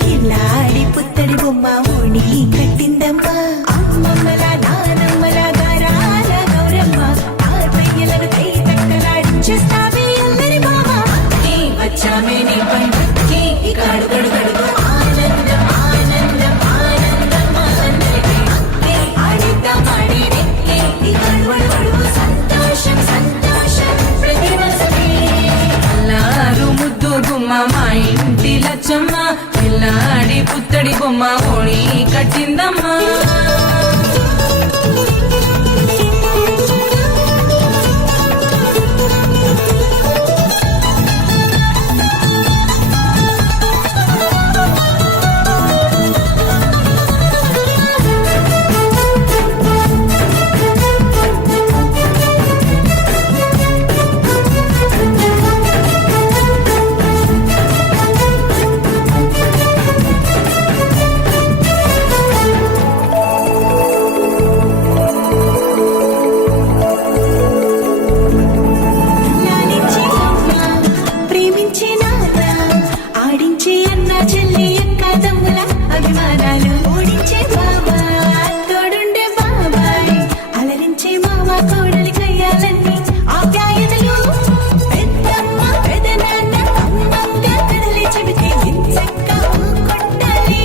కిల్లాడి పుత్తడి బొమ్మ ఓణి కట్టిందమ్మా అమ్మమ్మల నానమ్మల గారాల గౌరమ్మ తాతయ్యలను కై తక్కలాడించేస్తావే అల్లరి బావ వచ్చామే నీ పండుగకి ఇక అడుగడు గడుగు ఆనందం ఆనందం ఆనందం అందరికీ అక్కే ఆడిద్దాం ఆడినెక్కే ఇక అడుగడు సంతోషం సంతోషం ప్రతి మనసుకి అల్లారు ముద్దు గుమ్మ మా ఇంటి లచ్చమ్మ కిల్లాడి పుత్తడి బొమ్మ ఓణి కట్టిందమ్మా అభిమానాలు ఓడించే బాబా తోడుండే బాబాయ్ అలరించే మామ కోడలి కయ్యాలన్నీ ఆప్యాయతలు పెద్దమ్మ పెదనాన్న అమ్మంగా కదలి చెబితే ఇంచక్క కొట్టాలి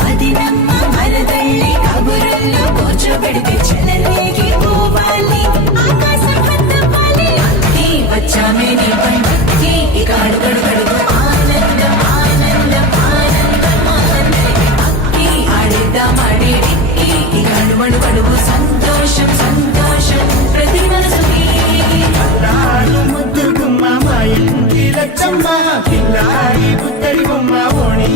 వదినమ్మ మరదళ్ళి కబురుల్లో కూర్చోబెడితే చెలరేగి పోవాలి ఆకాశం వద్దవాలి అత్తి వచ్చామే నీ పండుగకి ఇక అడుగడు గడుగు సంతోషం సంతోషం ప్రతి మనసుకి అల్లారు ముద్దు గుమ్మ మా ఇంటి లచ్చమ్మ కిల్లాడి పుత్తడి బొమ్మ ఓణి